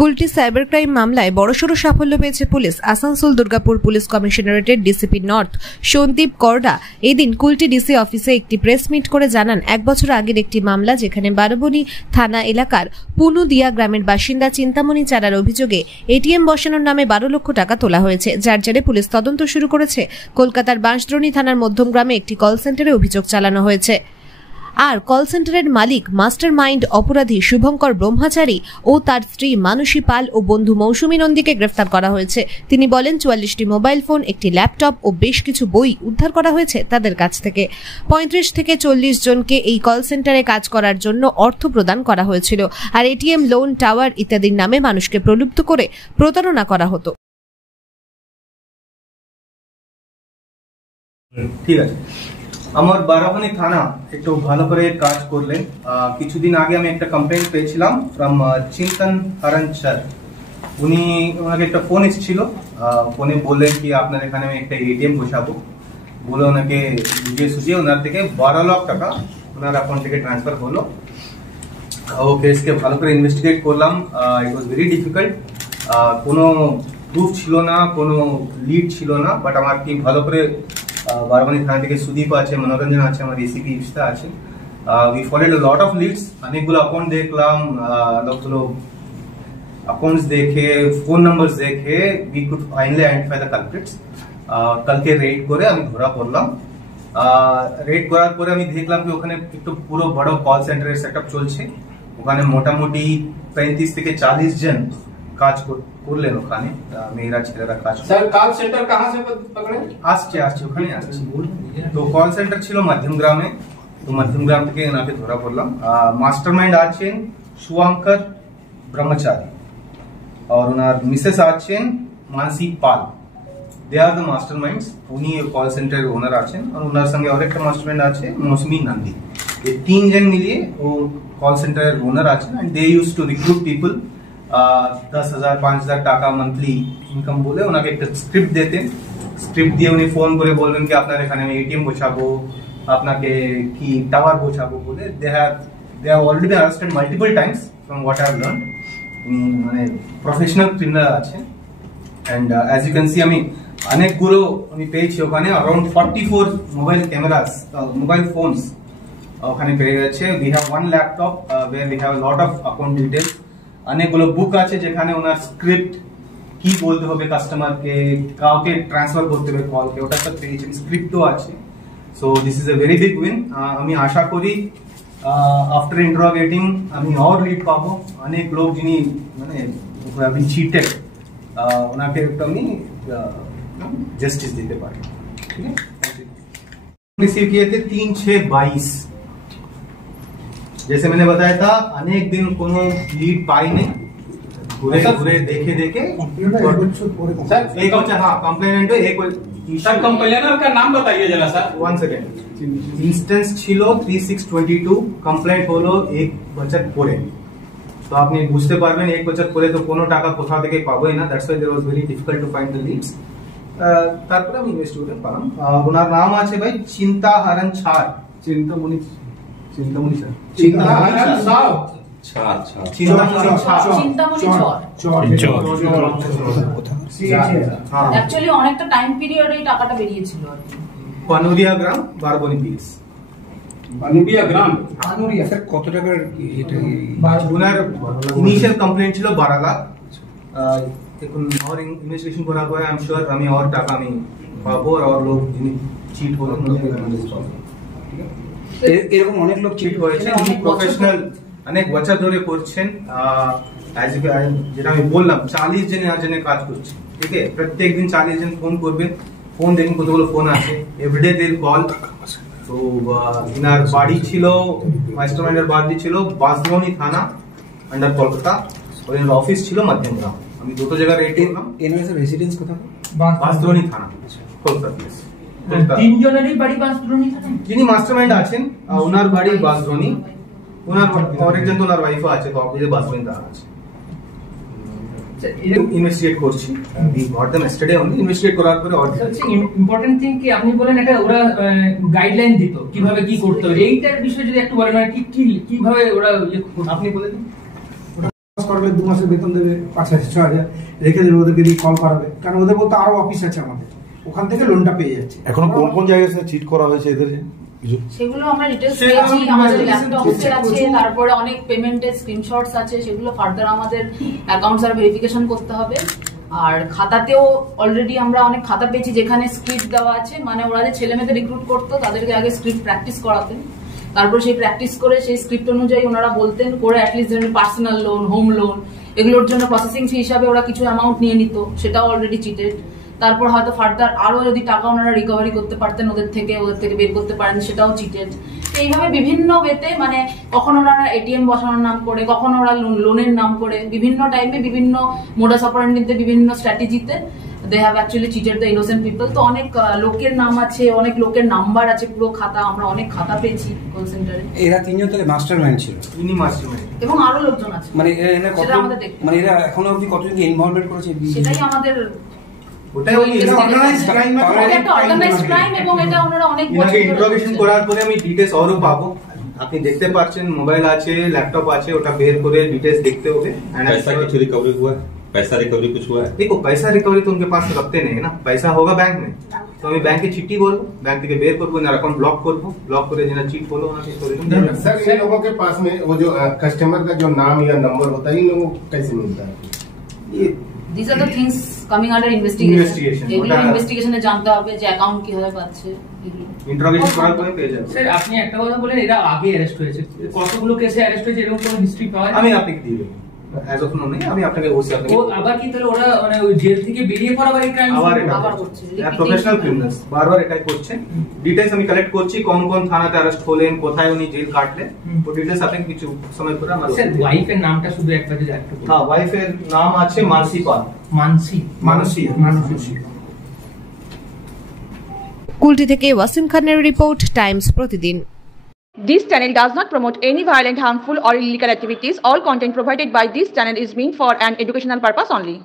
Kulti cyber crime মামলায় বড়সড় সাফল্য পেয়েছে পুলিশ। আসানসোল দুর্গাপুর পুলিশ কমিশনারেটের ডিসিপি নর্থ সন্দীপ করডা এদিন কুলটি ডিসি অফিসে একটি প্রেস মিট করে জানান, 1 বছর আগের একটি মামলা যেখানে বারবনী থানা এলাকার পুনুদিয়া গ্রামের বাসিন্দা চিন্তামণি চারার অভিযোগে এটিএম বসানোর নামে 12 লক্ষ টাকা তোলা হয়েছে, যার জেরে পুলিশ তদন্ত শুরু করেছে। কলকাতার বাঁশদ্রোণী থানার মধ্যম গ্রামে একটি কল সেন্টারে অভিযোগ চালানো হয়েছে। আর কল সেন্টারের মালিক মাস্টার মাইন্ড অপরাধী শুভঙ্কর ব্রহ্মচারী ও তার স্ত্রী মানসী পাল ও বন্ধু মৌসুমী নন্দীকে গ্রেফতার করা হয়েছে। তিনি বলেন, 44টি মোবাইল ফোন, একটি ল্যাপটপ ও বেশ কিছু বই উদ্ধার করা হয়েছে তাদের কাছ থেকে। 35 থেকে 40 জনকে এই কল সেন্টারে কাজ করার জন্য অর্থ প্রদান করা হয়েছিল। আর এটিএম, লোন, টাওয়ার ইত্যাদির নামে মানুষকে প্রলুব্ধ করে প্রতারণা করা হতো। ঠিক আছে, আমার বারাবনী থানা একটু ভালো করে কাজ করলেন। কিছুদিন আগে আমি একটা কমপ্লেন পেয়েছিলাম ফ্রম চিন্তন হরণ স্যার। ওনাকে একটা ফোন এসেছিল, ফোনে বললেন কি আপনার এখানে আমি একটা এটিএম বসাবো বলে ওনাকে বুঝিয়ে সুঝিয়ে ওনার থেকে 12 লাখ টাকা ওনার অ্যাকাউন্ট থেকে ট্রান্সফার হলো। ও কেসকে ভালো করে ইনভেস্টিগেট করলাম। ইট ওয়াজ ভেরি ডিফিকাল্ট, কোনো প্রুফ ছিল না, কোনো লিড ছিল না, বাট আমার কি ভালো করে বারাবনী থানা থেকে সুদীপ আছে, মনোরঞ্জন আছে, আমার এসিপি ইফতা আছে। We followed a lot of leads, অনেকগুলো অ্যাকাউন্ট দেখলাম, অনেকগুলো অ্যাকাউন্টস দেখে, ফোন নাম্বার দেখে we could finally identify the culprits. কালকে রেড করে আমি ধরা পড়লাম। রেড করার পরে আমি দেখলাম কি ওখানে একটু পুরো বড় কল সেন্টারের সেটআপ চলছে। ওখানে মোটামুটি 35 থেকে 40 জন কাজ করলেন ওখানে, মেয়েরা ছেলেরা কাজ। স্যার কল সেন্টার कहां से पकड़े? আসছে ওখানে আসছে। তো কল সেন্টার ছিল মধ্যম গ্রামে, তো মধ্যম গ্রাম থেকে এনাকে ধরা পড়লাম। মাস্টারমাইন্ড আছেন শুভঙ্কর ব্রহ্মচারী, আর ওনার মিসেস আছেন মানসী পাল। দে আর দ্য মাস্টারমাইন্ডস। উনি কল সেন্টারের ওনার আছেন, আর ওনার সঙ্গে আরেকটা মাস্টারমাইন্ড আছে মৌসুমী নন্দী। এই 3 জন মিলিয়ে ও কল সেন্টারের ওনার আছেন। And they use to recruit people. 10,000 5,000 টাকা মান্থলি ইনকাম বলে ওনাকে একটা স্ক্রিপ্ট দিতেন। স্ক্রিপ্ট দিয়ে উনি ফোন করে বলবেন কি আপনার এখানে আমি এটিএম বসাবো, আপনাকে কি টাওয়ার বসাবো বলে। They have already been arrested multiple times from what I have learned. মানে প্রফেশনাল ক্রিমিনাল আছে। And as you can see আমি অনেকগুলো আমি পেয়েছি ওখানে। Around 44 mobile cameras, mobile phones ওখানে পেয়ে গেছে। We have 1 laptop where we have lot of account details. অনেকগুলো বুক আছে যেখানে ওনার স্ক্রিপ্ট কি বলতে হবে কাস্টমারকে, কাউকে ট্রান্সফার করতে হবে কলকে, ওটা সব পেয়েছেন, স্ক্রিপ্টও আছে। So this is a very big win. আমি আশা করি আফটার ইন্টারোগেটিং আমি আর লিড পাবো। অনেক লোক যিনি মানে আপনি চিটেড, ওনাকে একটু আমি जस्टिस देते पारे। ठीक है, रिसीव किए थे 3-6-22। जैसे मैंने बताया था अनेक दिन कोनो लीड पाई नहीं, घूरे देखे सर एक हाँ कंप्लेनेंट एक सर कंप्लेनर का नाम बताइए जरा सर। 1 सेकेंड। इंस्टेंस ছিল 3622, কমপ্লেন্ট হলো 1 বছর পরে। তো আপনি বুঝতে পারবেন 1 বছর পরে তো কোনো টাকা কোথা থেকে পাবোই না। That's why there was very difficult to find the leads. তারপরে আমি ইনভেস্টিগেট করলাম। ওনার নাম আছে ভাই চিন্তা হরণ ছাড়। চিন্তামণি স্যার, চিন্তামণি ছাড়। অ্যাকচুয়ালি অনেকটা টাইম পিরিয়ডে এই টাকাটা বেরিয়েছিল আর কি। পানুরিয়া গ্রাম, বারবনী পিএস। পানুরিয়া গ্রাম, পানুরিয়া স্যার কত টাকার এটা? ওনার ইনিশিয়াল কমপ্লেন্ট ছিল 12 লাখ। এখন और ইনভেস্টিগেশন করার পরে আই এম শিওর আমি और টাকা আমি পাবো, আর লোক যিনি চিট হলো এরকম অনেক লোক চিট হয়েছে। উনি প্রফেশনাল অনেক বছর ধরে করছেন। যেটা আমি বললাম 40 জনে কাজ করছে। ঠিক আছে, প্রত্যেক দিন 40 জন ফোন করবে। ফোন দেখুন কতগুলো ফোন আছে, এভরিডে দের কল। তো ইনার বাড়ি ছিল, মাস্টারমাইন্ডের বাড়ি ছিল বাঁশদ্রোণী থানা আন্ডার কলকাতা, আর ইনার অফিস ছিল মধ্যম গ্রাম। আমি দুটো জায়গায় রেট করলাম। এনার রেসিডেন্স কোথায়? বাঁশদ্রোণী থানা, কলকাতা প্লেস। 3 জনেরই বাড়ি বাঁশদ্রোণী থানা। যিনি মাস্টারমাইন্ড আছেন ওনার বাড়ি বাঁশদ্রোণী, ওনার আরেকজন তো ওনার ওয়াইফও আছে, তো অফিসে বাঁশদ্রোণী থানা আছে। ইনভেস্টিগেট করছি। We got them yesterday only। Investigate করার পরে ইম্পর্টেন্ট থিং কি আপনি বলেন এটা ওরা গাইডলাইন দিত কিভাবে কি করতে হবে, এইটার বিষয়ে যদি একটু বলেন, কি কিভাবে ওরা আপনি বলে দিন। করলে 2 মাসের বেতন দেবে 5,000-6,000 রেখে দেবে, ওদেরকে দিয়ে কল করাবে, কারণ ওদের বলতে আরো অফিস আছে আমাদের, ওখান থেকে লোনটা পেয়ে যাচ্ছে। এখন কোন কোন জায়গায় চিট করা হয়েছে এদের? সেগুলো আমরা ডিটেইলস পেয়েছি, আমাদের ল্যাপটপে আছে, তারপরে অনেক পেমেন্টের স্ক্রিনশটস আছে, সেগুলো ফার্দার আমাদের অ্যাকাউন্টস আর ভেরিফিকেশন করতে হবে। আর খাতাতেও অলরেডি আমরা অনেক খাতা পেয়েছি যেখানে স্ক্রিপ্ট দেওয়া আছে, মানে ওরা যে ছেলে মেয়েদের রিক্রুট করতো তাদেরকে আগে স্ক্রিপ্ট প্র্যাকটিস করাতেন, তারপর সেই প্র্যাকটিস করে সেই স্ক্রিপ্ট অনুযায়ী ওনারা বলতেন, করে অ্যাটলিস্ট ধরুন পার্সোনাল লোন, হোম লোন, এগুলোর জন্য প্রসেসিং ফি হিসাবে ওরা কিছু অ্যামাউন্ট নিয়ে নিত, সেটাও অলরেডি চিটেড। তারপর হয়তো ফার্দার আরো যদি টাকা ওনারা রিকভারি করতে পারতেন ওদের থেকে বের করতে পারেন, সেটাও চিটেড। এইভাবে বিভিন্ন ওয়েতে, মানে কখনো ওরা এটিএম বসানোর নাম করে, কখনো ওরা লোনের নাম করে, বিভিন্ন টাইমে বিভিন্ন মোডাস অপারেন্ডিতে, বিভিন্ন স্ট্র্যাটেজিতে they have actually cheated the innocent people. তো অনেক লোকের নাম আছে, অনেক লোকের নাম্বার আছে, পুরো খাতা, আমরা অনেক খাতা পেয়েছি কল সেন্টারে। এরা তিনজন থেকে মাস্টারমাইন্ড ছিল, ইনি মাস্টারমাইন্ড, এবং আরো লোকজন আছে। মানে এরা কত, মানে এরা এখনো অবধি কতজনকে ইনভলভমেন্ট করেছে সেটাই আমাদের ওটাই অর্গানাইজড ক্রাইম, একটা অর্গানাইজড ক্রাইম, এবং এটা ওনারা অনেক বছর ইন্ট্রোগেশন করার পরে আমি ডিটেইলস আরো পাবো। আপনি দেখতে পাচ্ছেন মোবাইল আছে, ল্যাপটপ আছে, ওটা বের করে डिटेल्स देखते होगे। पैसा कुछ रिकवरी हुआ है? पैसा रिकवरी कुछ हुआ है? देखो पैसा रिकवरी तो उनके पास रखते नहीं है ना, पैसा होगा बैंक में, तो আমি ব্যাংকে চিঠি বলবো, ব্যাংক থেকে বের করবো, না অ্যাকাউন্ট ব্লক করবো, ব্লক করে যেটা চিট হলো ওনাকে সলিউশন দেবো। सर इन लोगों के पास में वो जो कस्टमर का जो नाम या नंबर होता है, इन लोगों को कैसे मिलता है? ये these are the things coming under investigation এগুলো ইনভেস্টিগেশনে জানতে হবে যে অ্যাকাউন্ট কিভাবে পাচ্ছে, ইন্ট্রোগেশন করার পরে পেয়ে যাবে। স্যার আপনি একটা কথা বলেন, এরা আগে অ্যারেস্ট হয়েছে, কতগুলো কেসে অ্যারেস্ট হয়েছে, এরকম কোনো হিস্ট্রি পাওয়া যায়? আমি আপনাকে দিয়ে দেবো, এজ অফ নো নেই, আমি আপনাকে বলছি। আপনাকে ও আবার কি তাহলে ওরা মানে ওই জেল থেকে বেরিয়ে পড়া বা এই ক্রাইম আবার করছে, প্রফেশনাল ক্রিমিনালস বারবার এটাই করছে। ডিটেইলস আমি কালেক্ট করছি, কোন কোন থানাতে অ্যারেস্ট হলেন, কোথায় উনি জেল কাটলেন, ও ডিটেইলস আপনাকে কিছু সময় পরে আমার। স্যার ওয়াইফের নামটা শুধু একবার যদি একটু বলুন। হ্যাঁ, ওয়াইফের নাম আছে মানসী পাল। মানসী। কুলটি থেকে ওয়াসিম খানের রিপোর্ট, টাইমস প্রতিদিন। This channel does not promote any violent, harmful or illegal activities. All content provided by this channel is meant for an educational purpose only.